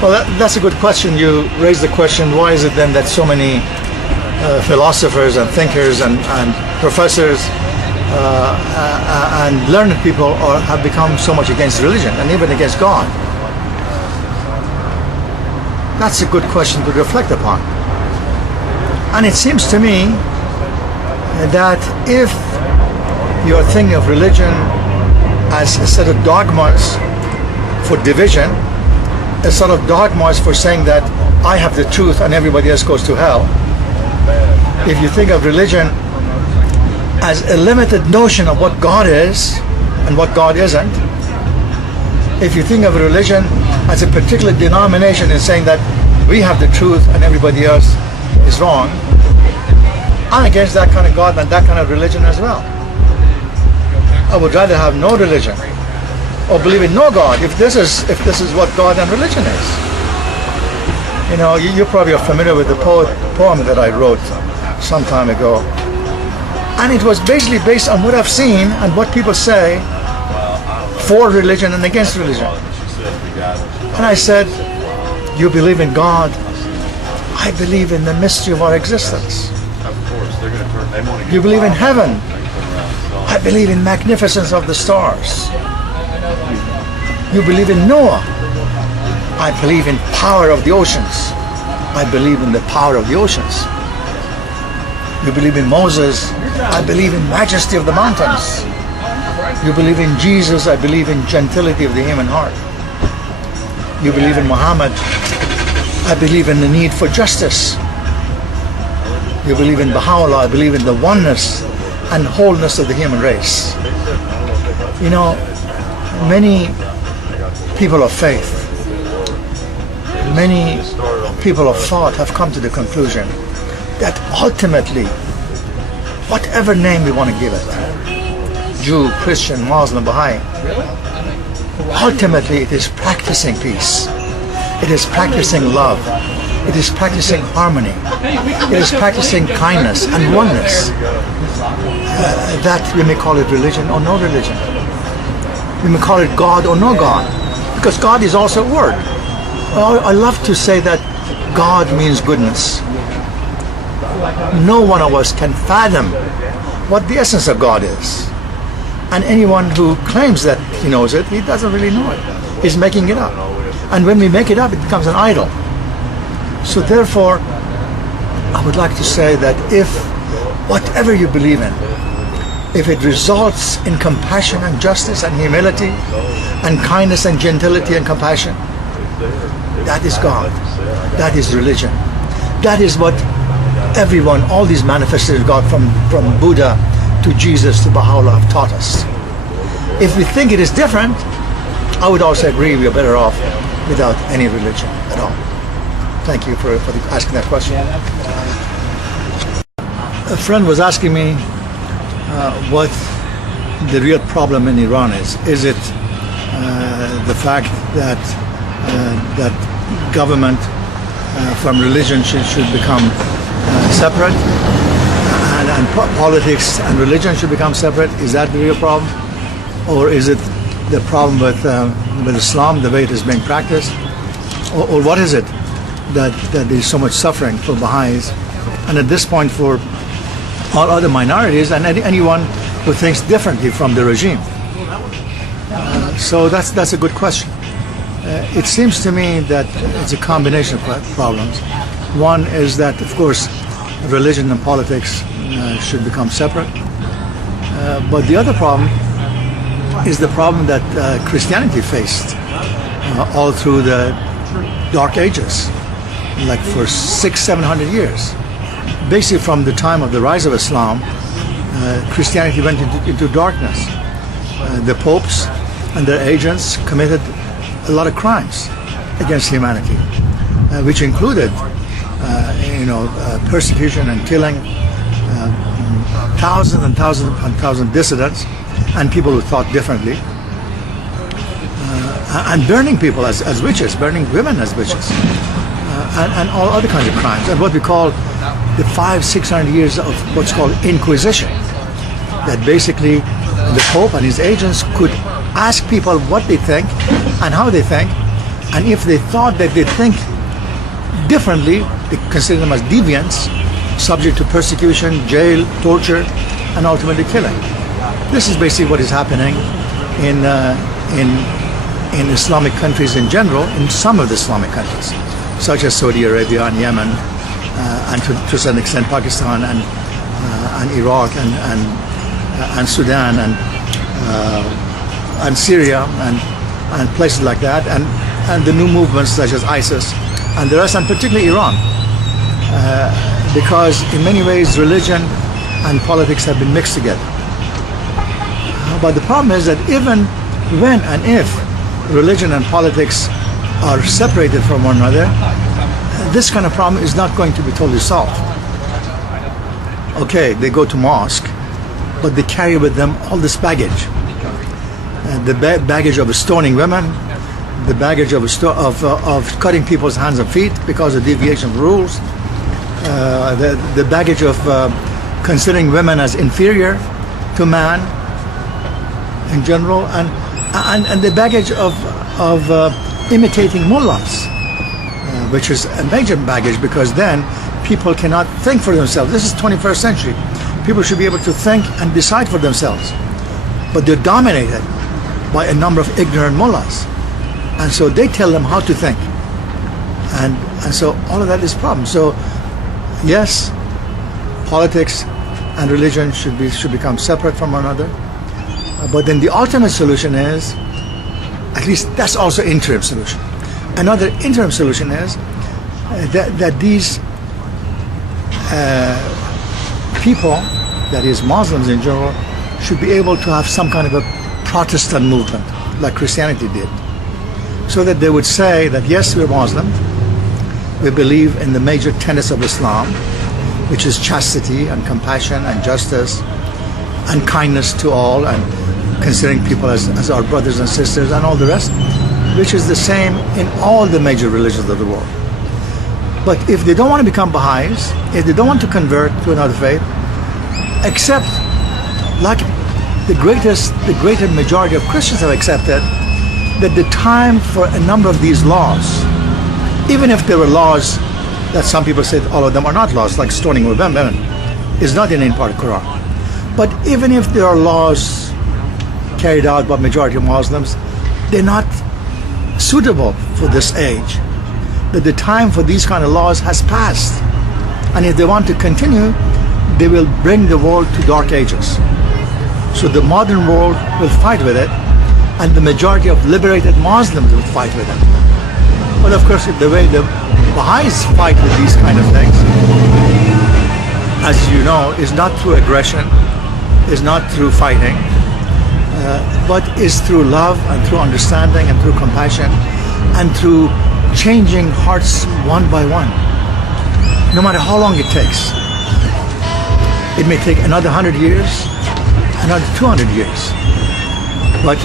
Well, that's a good question. You raised the question, why is it then that so many philosophers and thinkers and professors and learned people have become so much against religion and even against God? That's a good question to reflect upon. And it seems to me that if you're thinking of religion as a set of dogmas for division, a sort of dogmas for saying that I have the truth and everybody else goes to hell, if you think of religion as a limited notion of what God is and what God isn't, if you think of religion as a particular denomination in saying that we have the truth and everybody else is wrong, I'm against that kind of God and that kind of religion as well. I would rather have no religion or believe in no God if this is what God and religion is. You know, you probably are familiar with the poem that I wrote some time ago, and it was basically based on what I've seen and what people say for religion and against religion. And I said, you believe in God, I believe in the mystery of our existence. You believe in heaven, I believe in magnificence of the stars. You believe in Noah, I believe in power of the oceans. I believe in the power of the oceans. You believe in Moses, I believe in majesty of the mountains. You believe in Jesus, I believe in gentility of the human heart. You believe in Muhammad, I believe in the need for justice. You believe in Baha'u'llah, I believe in the oneness and wholeness of the human race. You know, many people of faith, many people of thought have come to the conclusion that ultimately, whatever name we want to give it, Jew, Christian, Muslim, Baha'i, ultimately it is practicing peace. It is practicing love. It is practicing harmony. It is practicing kindness and oneness. That we may call it religion or no religion. We may call it God or no God, because God is also a word. I love to say that God means goodness. No one of us can fathom what the essence of God is. And anyone who claims that he knows it, he doesn't really know it. He's making it up. And when we make it up, it becomes an idol. So therefore, I would like to say that if whatever you believe in, if it results in compassion and justice and humility and kindness and gentility and compassion, that is God. That is religion. That is what everyone, all these manifestations of God, from Buddha to Jesus to Baha'u'llah, have taught us. If we think it is different, I would also agree we are better off without any religion at all. Thank you for asking that question. A friend was asking me what the real problem in Iran is. Is it the fact that government from religion should become separate, and politics and religion should become separate? Is that the real problem? Or is it the problem with Islam, the way it is being practiced? Or what is it that there's so much suffering for Baha'is, and at this point for all other minorities and anyone who thinks differently from the regime? So that's a good question. It seems to me that it's a combination of problems. One is that, of course, religion and politics should become separate. But the other problem is the problem that Christianity faced all through the Dark Ages, like for 600-700 years. Basically from the time of the rise of Islam, Christianity went into darkness. The popes and their agents committed a lot of crimes against humanity, which included persecution and killing thousands and thousands of dissidents and people who thought differently, and burning people as witches, burning women as witches, and all other kinds of crimes, and what we call the 500-600 years of what's called Inquisition, that basically the Pope and his agents could ask people what they think and how they think, And if they thought that they think differently, they consider them as deviants, subject to persecution, jail, torture, and ultimately killing. This is basically what is happening in Islamic countries in general, in some of the Islamic countries, such as Saudi Arabia and Yemen, and to some extent Pakistan and Iraq and Sudan and Syria and places like that, and the new movements such as ISIS and the rest, and particularly Iran, because in many ways religion and politics have been mixed together. But the problem is that even when and if religion and politics are separated from one another, this kind of problem is not going to be totally solved. Okay, they go to mosque, but they carry with them all this baggage. The baggage of stoning women, the baggage of cutting people's hands and feet because of deviation of rules, the baggage of considering women as inferior to man in general, and the baggage of imitating mullahs, which is a major baggage, because then people cannot think for themselves. This is 21st century. People should be able to think and decide for themselves, but they're dominated by a number of ignorant mullahs, and so they tell them how to think, and so all of that is a problem. So yes, politics and religion should become separate from one another, but then the ultimate solution is, at least that's also interim solution. Another interim solution is that these people, that is Muslims in general, should be able to have some kind of a Protestant movement like Christianity did, so that they would say that yes, we're Muslim, we believe in the major tenets of Islam, which is chastity and compassion and justice and kindness to all, and considering people as our brothers and sisters and all the rest, which is the same in all the major religions of the world. But if they don't want to become Baha'is, if they don't want to convert to another faith, except like the greater majority of Christians have accepted, that the time for a number of these laws, even if there were laws that some people say all of them are not laws, like stoning women, is not in any part of the Quran. But even if there are laws carried out by majority of Muslims, they're not suitable for this age. That the time for these kind of laws has passed, and if they want to continue, they will bring the world to dark ages. So the modern world will fight with it, and the majority of liberated Muslims will fight with it. But of course, the way the Baha'is fight with these kind of things, as you know, is not through aggression, is not through fighting, but is through love and through understanding and through compassion and through changing hearts one by one, no matter how long it takes. It may take another 100 years, another 200 years, but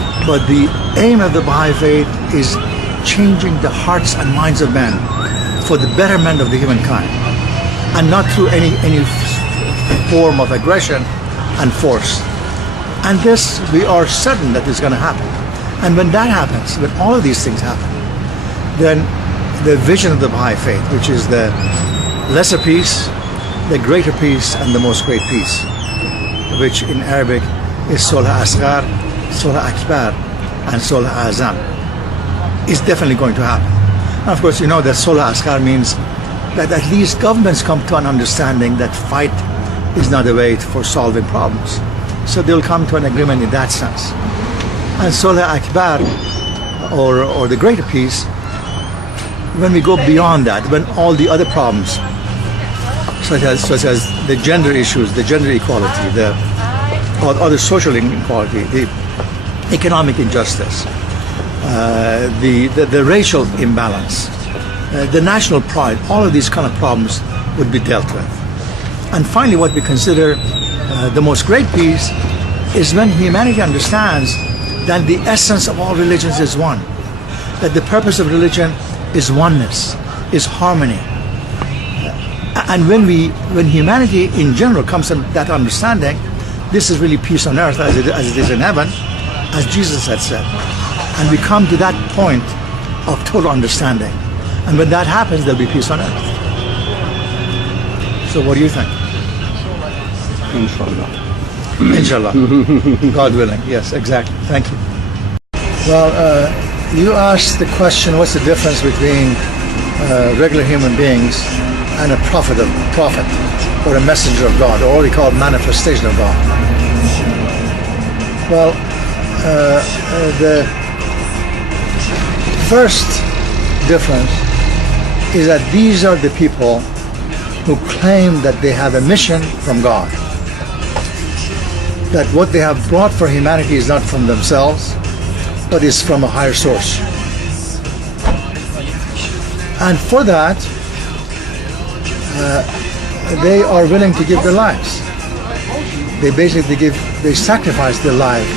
the aim of the Baha'i faith is changing the hearts and minds of men for the betterment of the humankind, and not through any form of aggression and force. And this, we are certain that is going to happen. And when that happens, when all of these things happen, then the vision of the Baha'i faith, which is the lesser peace, the greater peace, and the most great peace, which in Arabic is Sulh Asghar, Sulh Akbar, and Sulh Azam, is definitely going to happen. And of course, you know that Sulh Asghar means that at least governments come to an understanding that fight is not a way for solving problems. So they'll come to an agreement in that sense. And Sulh Akbar, or the greater peace, when we go beyond that, when all the other problems, such as the gender issues, the gender equality, the other social inequality, the economic injustice, the racial imbalance, the national pride, all of these kind of problems would be dealt with. And finally, what we consider the most great peace is when humanity understands that the essence of all religions is one, that the purpose of religion is oneness, is harmony. And when humanity in general comes to that understanding, this is really peace on earth as it is in heaven, as Jesus had said. And we come to that point of total understanding. And when that happens, there'll be peace on earth. So what do you think? Inshallah. Inshallah. God willing. Yes, exactly. Thank you. Well, you asked the question, what's the difference between regular human beings and a prophet or a messenger of God, or what we call manifestation of God? Well, the first difference is that these are the people who claim that they have a mission from God, that what they have brought for humanity is not from themselves, but is from a higher source. And for that, they are willing to give their lives. They sacrifice their life.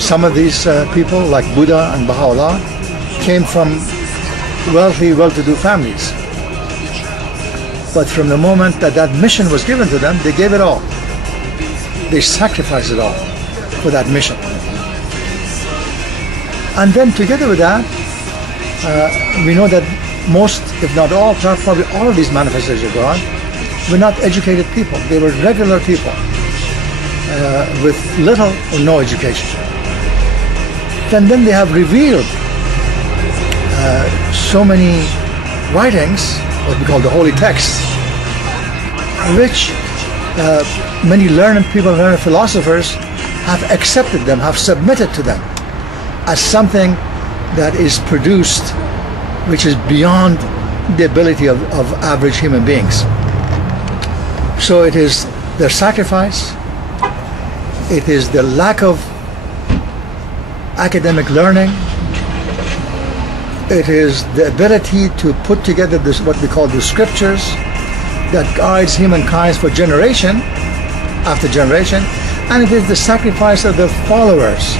Some of these people, like Buddha and Baha'u'llah, came from wealthy, well-to-do families. But from the moment that that mission was given to them, they gave it all. They sacrificed it all for that mission. And then together with that, we know that most, if not all, probably all of these manifestations of God were not educated people. They were regular people with little or no education. And then they have revealed so many writings, what we call the holy texts, which many learned people, learned philosophers have accepted them, have submitted to them as something that is produced which is beyond the ability of average human beings. So it is their sacrifice, it is the lack of academic learning, it is the ability to put together this, what we call the scriptures, that guides humankind for generation after generation, and it is the sacrifice of the followers.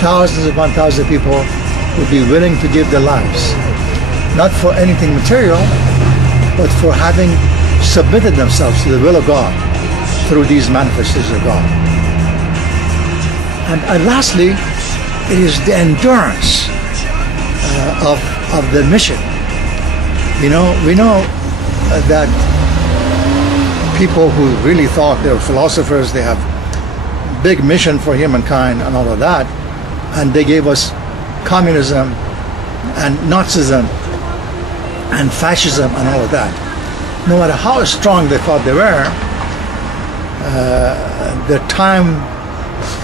Thousands upon thousands of people would be willing to give their lives, not for anything material, but for having submitted themselves to the will of God through these manifestations of God. And lastly, it is the endurance of the mission. We know that people who really thought they were philosophers, they have big mission for humankind and all of that, and they gave us communism and Nazism and fascism and all of that. No matter how strong they thought they were, the time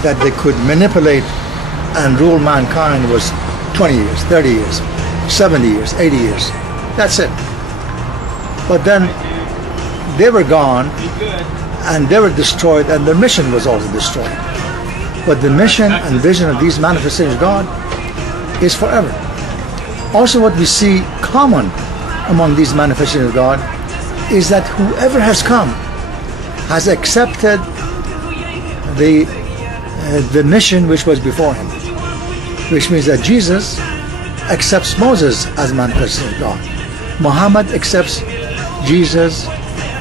that they could manipulate and rule mankind was 20 years, 30 years, 70 years, 80 years. That's it. But then they were gone and they were destroyed, and their mission was also destroyed. But the mission and vision of these manifestations of God is forever. Also, what we see common among these manifestations of God is that whoever has come has accepted the mission which was before him, which means that Jesus accepts Moses as manifestation of God. Muhammad accepts Jesus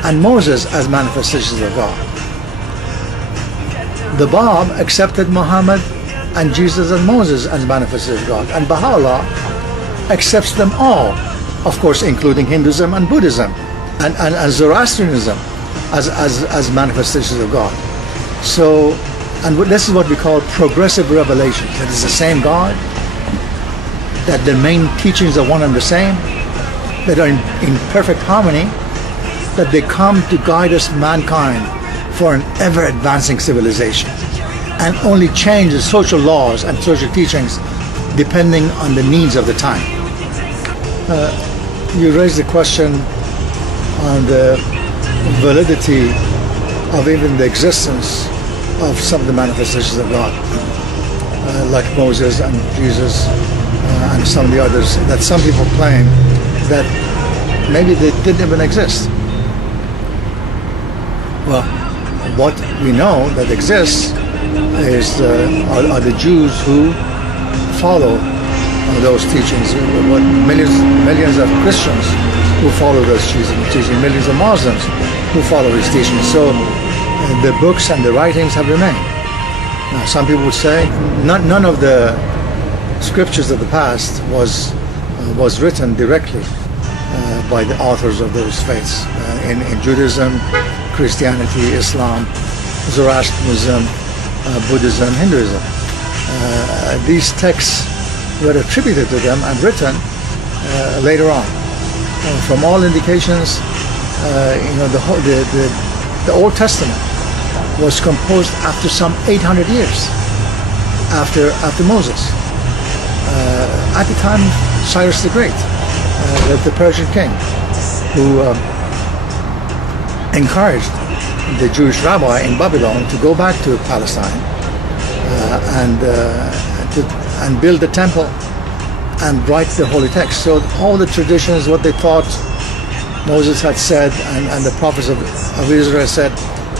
and Moses as manifestations of God. The Bab accepted Muhammad and Jesus and Moses as manifestations of God. And Baha'u'llah accepts them all, of course, including Hinduism and Buddhism and Zoroastrianism as manifestations of God. So, and this is what we call progressive revelation. That is the same God, that the main teachings are one and the same, that are in perfect harmony, that they come to guide us, mankind, for an ever-advancing civilization, and only change the social laws and social teachings depending on the needs of the time. You raised the question on the validity of even the existence of some of the manifestations of God, like Moses and Jesus and some of the others, that some people claim that maybe they didn't even exist. Well, what we know that exists is are the Jews who follow those teachings, millions of Christians who follow those teachings, millions of Muslims who follow these teachings. So the books and the writings have remained. Now, some people would say none of the scriptures of the past was was written directly by the authors of those faiths in Judaism, Christianity, Islam, Zoroastrianism, Buddhism, Hinduism. These texts were attributed to them and written later on. From all indications, the Old Testament was composed after some 800 years after Moses. At the time of Cyrus the Great, the Persian king, who encouraged the Jewish rabbi in Babylon to go back to Palestine and build the temple and write the holy text. So all the traditions, what they thought Moses had said and the prophets of Israel said,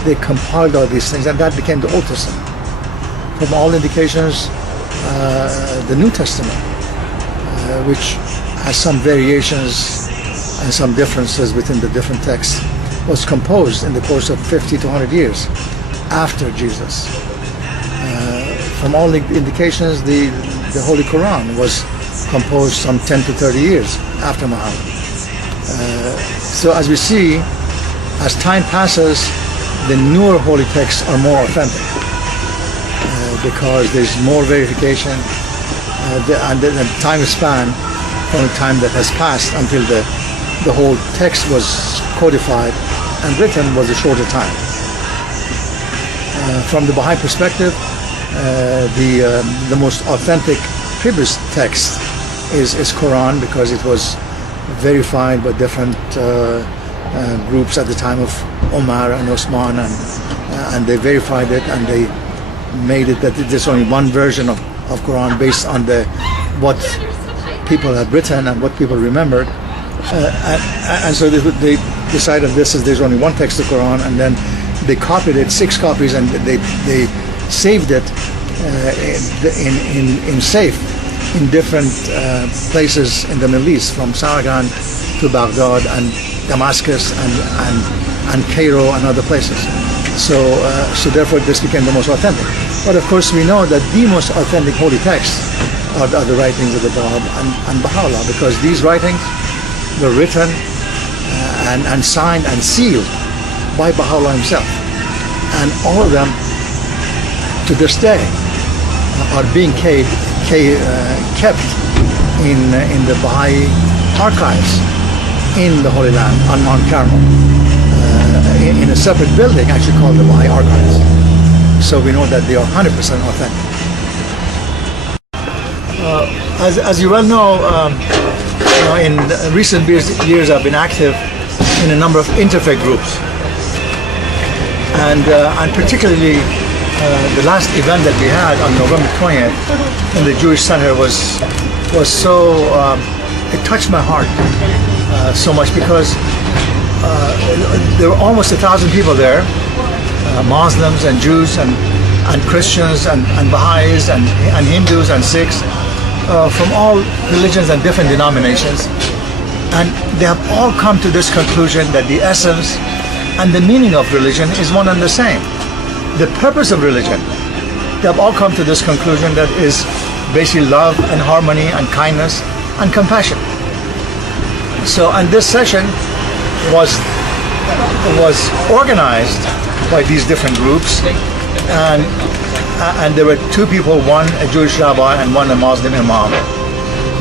they compiled all these things, and that became the Old Testament. From all indications, the New Testament, which has some variations and some differences within the different texts, was composed in the course of 50 to 100 years after Jesus. From all the indications, the Holy Quran was composed some 10 to 30 years after Muhammad. So as we see, as time passes, the newer holy texts are more authentic because there's more verification, and the time span from the time that has passed until the whole text was codified and written was a shorter time. From the Baha'i perspective, the most authentic previous text is Quran, because it was verified by different groups at the time of Omar and Osman, and they verified it, and they made it that there's only one version of Quran based on what people had written and what people remembered, and so they decided there's only one text of Quran, and then they copied it, 6 copies, and they saved it in safe in different places in the Middle East, from Samarkand to Baghdad and Damascus and Cairo and other places. So therefore this became the most authentic. But of course we know that the most authentic holy texts are the writings of the Bab and Baha'u'llah, because these writings were written and signed and sealed by Baha'u'llah himself. And all of them to this day are being kept in the Baha'i archives in the Holy Land on Mount Carmel, in a separate building actually called the Baha'i Archives. So we know that they are 100% authentic. As you well know, in recent years I've been active in a number of interfaith groups, and particularly the last event that we had on November 20th in the Jewish Center was so, it touched my heart so much, because there were almost 1,000 people there, Muslims and Jews and Christians and Baha'is and Hindus and Sikhs, from all religions and different denominations, and they have all come to this conclusion that the essence and the meaning of religion is one and the same. The purpose of religion, they have all come to this conclusion, that is basically love and harmony and kindness and compassion. So, and this session was organized by these different groups, and there were 2 people, one a Jewish rabbi and one a Muslim imam,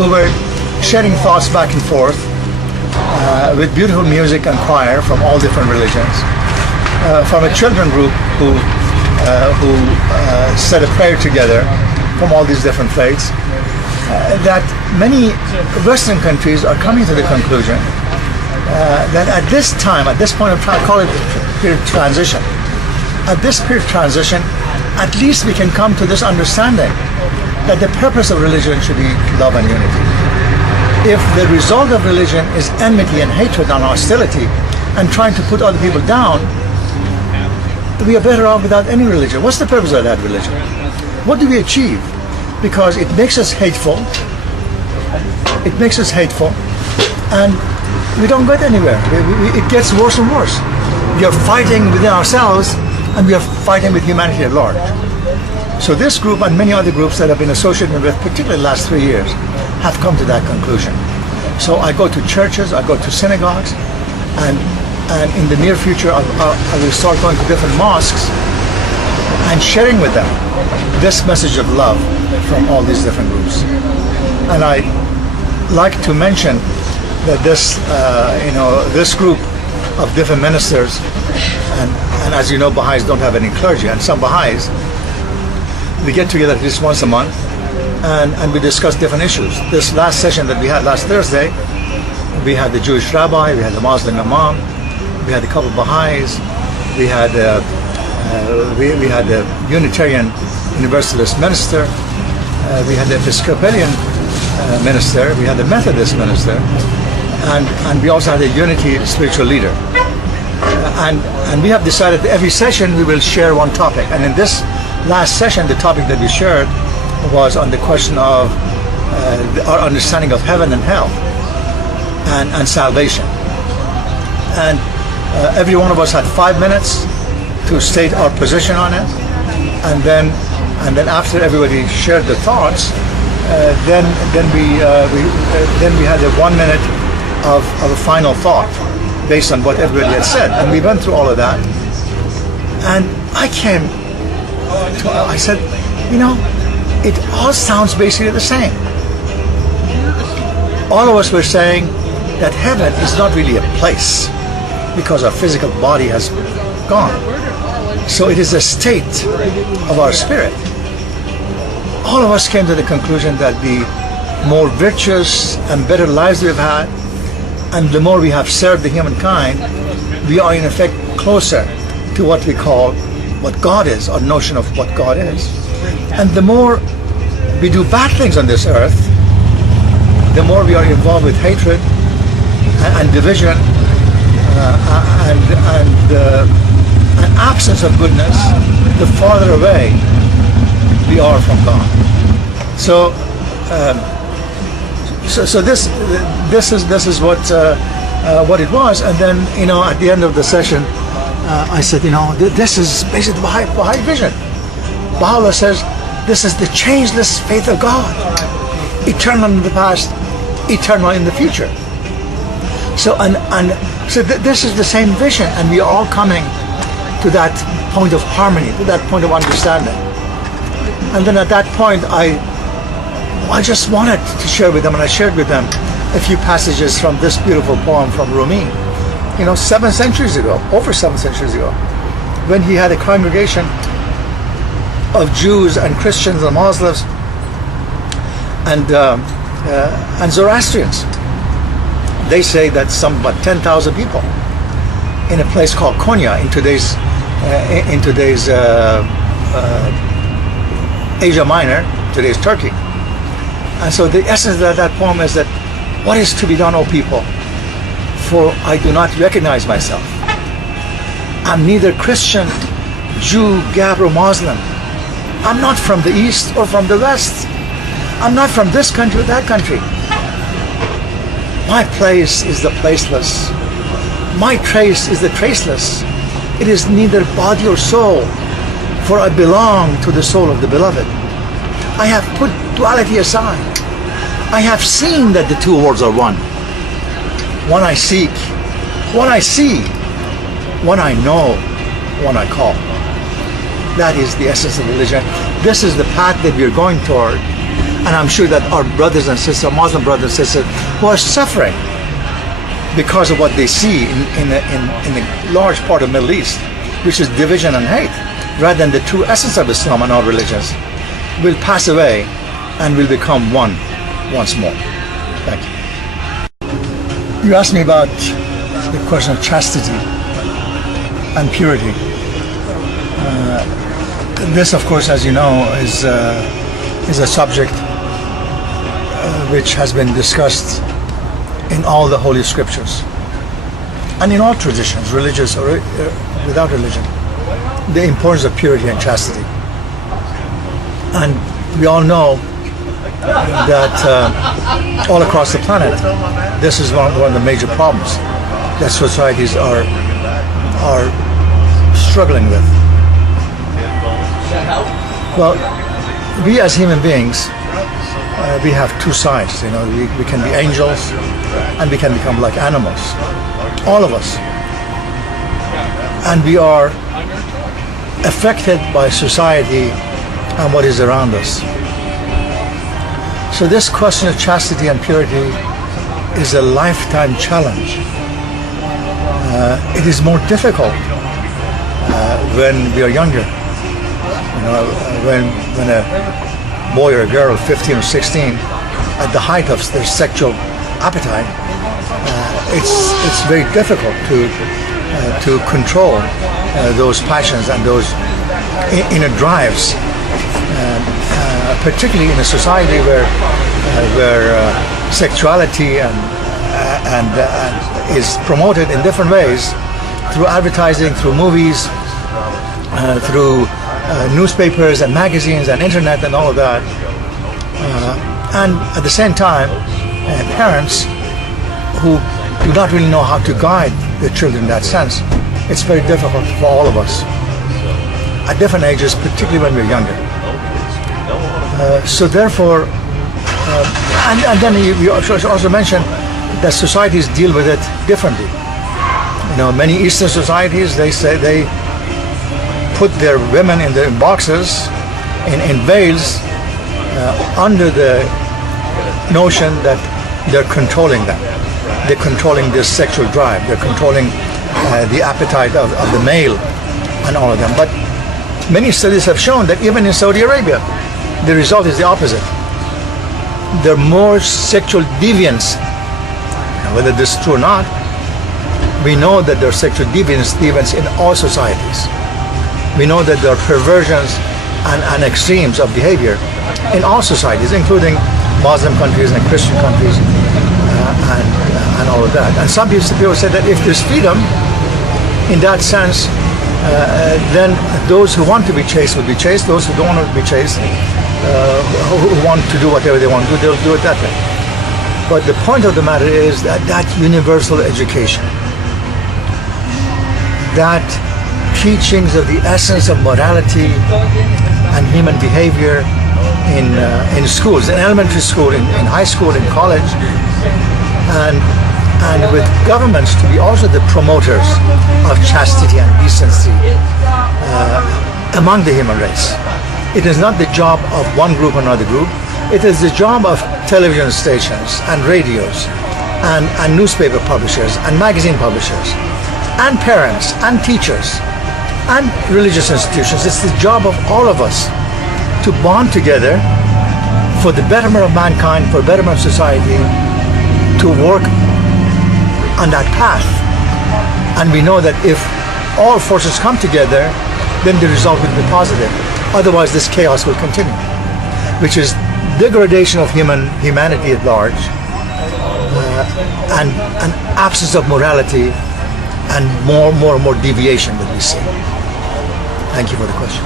who were sharing thoughts back and forth with beautiful music and choir from all different religions. From a children group who said a prayer together from all these different faiths, that many Western countries are coming to the conclusion that at this time, at this point of time, I call it the period of transition. At this period of transition, at least we can come to this understanding that the purpose of religion should be love and unity. If the result of religion is enmity and hatred and hostility and trying to put other people down, we are better off without any religion. What's the purpose of that religion? What do we achieve? Because it makes us hateful. It makes us hateful, and we don't get anywhere. It gets worse and worse. We are fighting within ourselves, and we are fighting with humanity at large. So this group and many other groups that I've been associated with, particularly the last 3 years, have come to that conclusion. So I go to churches, I go to synagogues, and in the near future I will start going to different mosques and sharing with them this message of love from all these different groups. And I like to mention that this group of different ministers, and as you know, Baha'is don't have any clergy, and some Baha'is, we get together at least once a month and we discuss different issues. This last session that we had last Thursday, we had the Jewish rabbi, we had the Muslim imam, we had a couple of Baha'is, we had the Unitarian Universalist minister, we had the Episcopalian minister, we had the Methodist minister, and we also had a Unity spiritual leader. And we have decided that every session we will share one topic. And in this last session, the topic that we shared was on the question of our understanding of heaven and hell and salvation. And every one of us had 5 minutes to state our position on it. And then after everybody shared the thoughts, then we had a 1 minute of a final thought based on what everybody had said. And we went through all of that. And I said, it all sounds basically the same. All of us were saying that heaven is not really a place because our physical body has gone. So it is a state of our spirit. All of us came to the conclusion that the more virtuous and better lives we've had, and the more we have served the humankind, we are in effect closer to what we call what God is, our notion of what God is. And the more we do bad things on this earth, the more we are involved with hatred and division and absence of goodness, the farther away we are from God. So this is what it was. And then at the end of the session, I said, this is basically the Baha'i vision. Baha'u'llah says this is the changeless faith of God, eternal in the past, eternal in the future. So this is the same vision, and we are all coming to that point of harmony, to that point of understanding. And then at that point, I just wanted to share with them, and I shared with them a few passages from this beautiful poem from Rumi, 7 centuries ago, over 7 centuries ago, when he had a congregation of Jews and Christians and Muslims and Zoroastrians. They say that some about 10,000 people in a place called Konya in today's Asia Minor, today's Turkey. And so the essence of that poem is that, what is to be done, O people? For I do not recognize myself. I'm neither Christian, Jew, Gab, or Muslim. I'm not from the East or from the West. I'm not from this country or that country. My place is the placeless. My trace is the traceless. It is neither body or soul, for I belong to the soul of the beloved. I have put duality aside. I have seen that the two worlds are one. One I seek, one I see, one I know, one I call. That is the essence of religion. This is the path that we're going toward. And I'm sure that our brothers and sisters, Muslim brothers and sisters, who are suffering because of what they see in a large part of the Middle East, which is division and hate, rather than the true essence of Islam and our religions, will pass away and will become one once more. Thank you. You asked me about the question of chastity and purity. This, of course, as you know, is a subject which has been discussed in all the Holy Scriptures and in all traditions, religious or without religion, the importance of purity and chastity. And we all know that all across the planet, this is one of the major problems that societies are struggling with. Well, we as human beings we have two sides. We can be angels and we can become like animals, all of us, and we are affected by society and what is around us. So this question of chastity and purity is a lifetime challenge. It is more difficult when we are younger. When a boy or a girl, 15 or 16, at the height of their sexual appetite, it's very difficult to control those passions and those inner drives, particularly in a society where sexuality and is promoted in different ways, through advertising, through movies, through newspapers and magazines and internet and all of that. And at the same time, parents who do not really know how to guide their children in that sense. It's very difficult for all of us at different ages, particularly when we're younger. So therefore, and then you also mentioned that societies deal with it differently. Many Eastern societies, they say they put their women in boxes, in veils, under the notion that they're controlling them. They're controlling their sexual drive. They're controlling the appetite of the male and all of them. But many studies have shown that even in Saudi Arabia, the result is the opposite. There are more sexual deviants. Now, whether this is true or not, we know that there are sexual deviants in all societies. We know that there are perversions and extremes of behavior in all societies, including Muslim countries and Christian countries, and all of that. And some people say that if there's freedom in that sense, then those who want to be chaste will be chaste. Those who don't want to be chaste, who want to do whatever they want to do, they'll do it that way. But the point of the matter is that universal education, that teachings of the essence of morality and human behavior in schools, in elementary school, in high school, in college, and with governments to be also the promoters of chastity and decency among the human race. It is not the job of one group or another group. It is the job of television stations and radios and newspaper publishers and magazine publishers and parents and teachers and religious institutions. It's the job of all of us to bond together for the betterment of mankind, for the betterment of society, to work on that path. And we know that if all forces come together, then the result will be positive. Otherwise, this chaos will continue, which is degradation of humanity at large, and an absence of morality, and more and more deviation that we see. Thank you for the question.